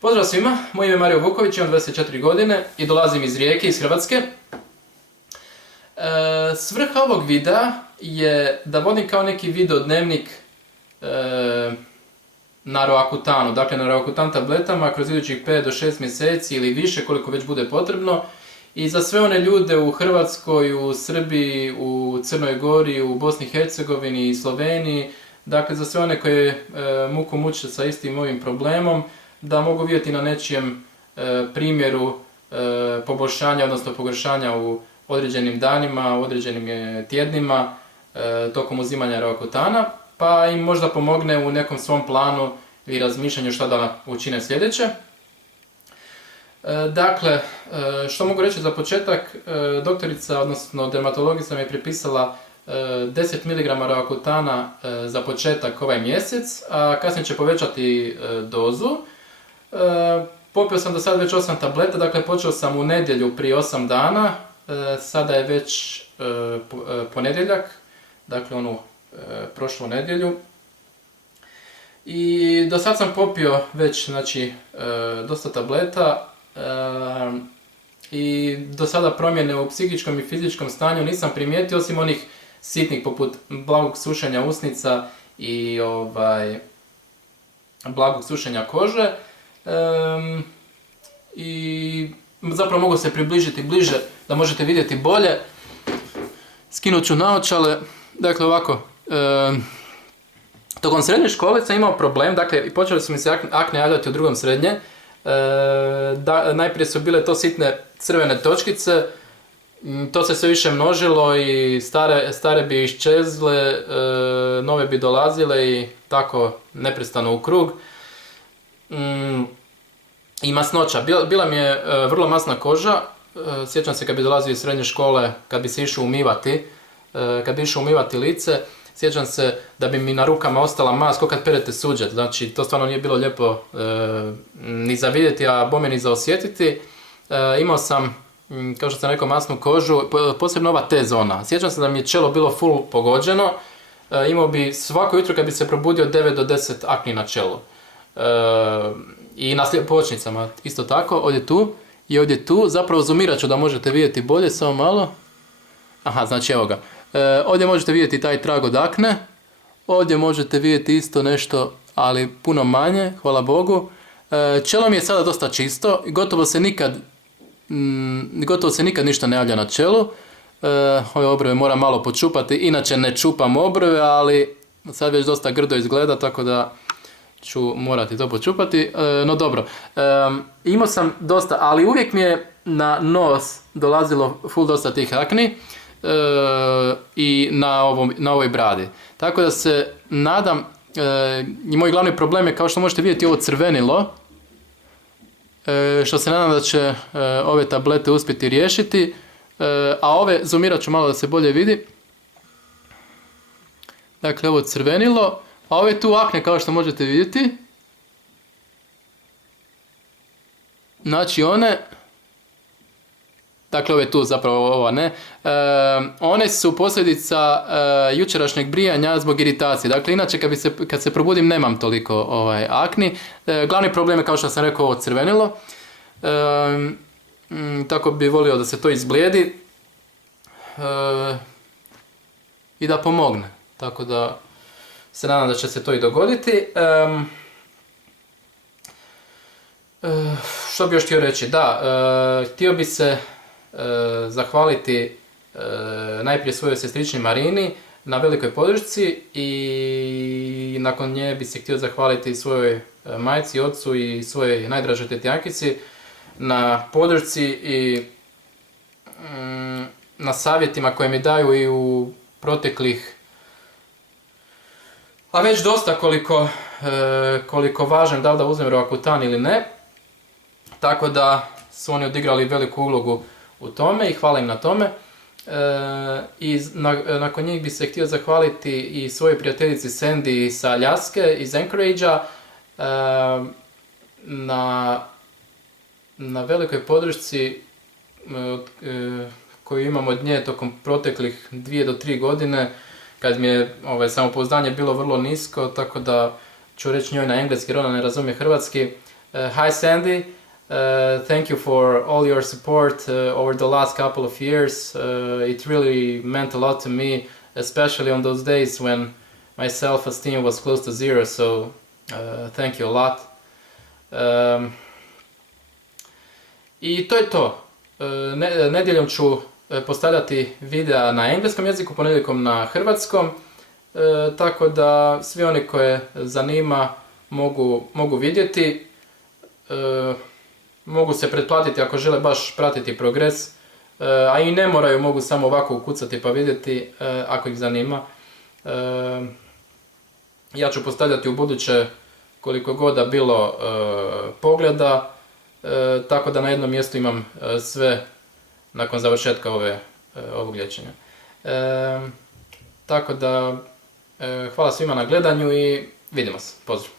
Pozdrav svima, moje ime je Mario Vuković, imam 24 godine i dolazim iz Rijeke, iz Hrvatske. Svrha ovog videa je da vodim kao neki videodnevnik na Roakutanu, dakle na Roakutan tabletama kroz idućih 5 do 6 mjeseci ili više koliko već bude potrebno. I za sve one ljude u Hrvatskoj, u Srbiji, u Crnoj Gori, u Bosni i Hercegovini i Sloveniji, dakle za sve one koje muku muče sa istim ovim problemom, da mogu vidjeti na nečijem primjeru poboljšanja, odnosno pogoršanja u određenim danima, u određenim tjednima tokom uzimanja Roakutana, pa im možda pomogne u nekom svom planu i razmišljanju šta da učine sljedeće. Dakle, što mogu reći za početak, doktorica, odnosno dermatologica mi je pripisala 10 mg Roakutana za početak ovaj mjesec, a kasnije će povećati dozu. Popio sam do sada već 8 tableta, dakle počeo sam u nedjelju prije 8 dana, sada je već ponedjeljak, dakle onu prošlu nedjelju. I do sad sam popio već dosta tableta i do sada promjene u psihičkom i fizičkom stanju nisam primijetio, osim onih sitnih poput blagog sušenja usnica i blagog sušenja kože. I zapravo mogu se približiti bliže da možete vidjeti bolje. Skinut ću naočale. Dakle ovako, tokom srednje škole sam imao problem, dakle počeli su mi se akne javljati u drugom srednje. Najprije su bile to sitne crvene točkice, to se sve više množilo i stare bi iščezle, nove bi dolazile i tako neprestano u krug. I masnoća, bila mi je vrlo masna koža, sjećam se kad bi dolazio iz srednje škole, kad bi se išao umivati lice, sjećam se da bi mi na rukama ostala mast kao kad perete suđet, znači to stvarno nije bilo lijepo ni za vidjeti, a bome ni za osjetiti. Imao sam, kao što sam rekao, masnu kožu, posebno ova T-zona. Sjećam se da mi je čelo bilo full pogođeno, imao bi svako jutro kad bi se probudio 9 do 10 akni na čelu. I na sljepočnicama isto tako, ovdje tu i ovdje tu, zapravo zoomirat ću da možete vidjeti bolje, samo malo. Aha, znači evo ga. Ovdje možete vidjeti taj trag od akne, ovdje možete vidjeti isto nešto, ali puno manje, hvala Bogu. Čelo mi je sada dosta čisto i gotovo se nikad ništa ne javlja na čelu. Ove obrve moram malo počupati, inače ne čupam obrve, ali sad već dosta grdo izgleda, tako da ću morati to počupati. No dobro, imao sam dosta, ali uvijek mi je na nos dolazilo full dosta tih akni i na ovoj bradi. Tako da se nadam, i moj glavni problem je, kao što možete vidjeti, ovo crvenilo, što se nadam da će ove tablete uspjeti riješiti, a ove zoomirat ću malo da se bolje vidi. Dakle, ovo crvenilo, a ove tu akne, kao što možete vidjeti, znači one, dakle ove tu, zapravo ova ne, one su posljedica jučerašnjeg brijanja zbog iritacije. Dakle, inače kad se probudim nemam toliko akni. Glavni problem je, kao što sam rekao, ovo crvenilo. Tako bi volio da se to izblijedi i da pomogne. Tako da se nadam da će se to i dogoditi. Što bi još htio reći? Da, htio bi se zahvaliti najprije svojoj sestrični Marini na velikoj podršci i nakon nje bi se htio zahvaliti svojoj majci, ocu i svojoj najdražoj teti Ankici na podršci i na savjetima koje mi daju i u proteklih, a već dosta koliko važem da li da uzmem Roakutan ili ne. Tako da su oni odigrali veliku ulogu u tome i hvala im na tome. I nakon njih bi se htio zahvaliti i svojoj prijateljici Sandy sa Aljaske iz Anchorage-a na velikoj podršci koju imam od nje tokom proteklih 2 do 3 godine, kad mi je samopouzdanje bilo vrlo nisko, tako da ću reći njoj na engleski jer ona ne razumije hrvatski. Hi Sandy, thank you for all your support over the last couple of years. It really meant a lot to me, especially on those days when my self-esteem was close to zero, so thank you a lot. I to je to. Nedjeljom ću postavljati videa na engleskom jeziku, ponedjeljkom na hrvatskom, tako da svi oni koje zanima mogu vidjeti. Mogu se pretplatiti ako žele baš pratiti progres, a i ne moraju, mogu samo ovako ukucati pa vidjeti ako ih zanima. Ja ću postavljati u buduće koliko god da bilo pogleda, tako da na jednom mjestu imam sve nakon završetka ovog liječenja. Tako da hvala svima na gledanju i vidimo se. Pozdrav!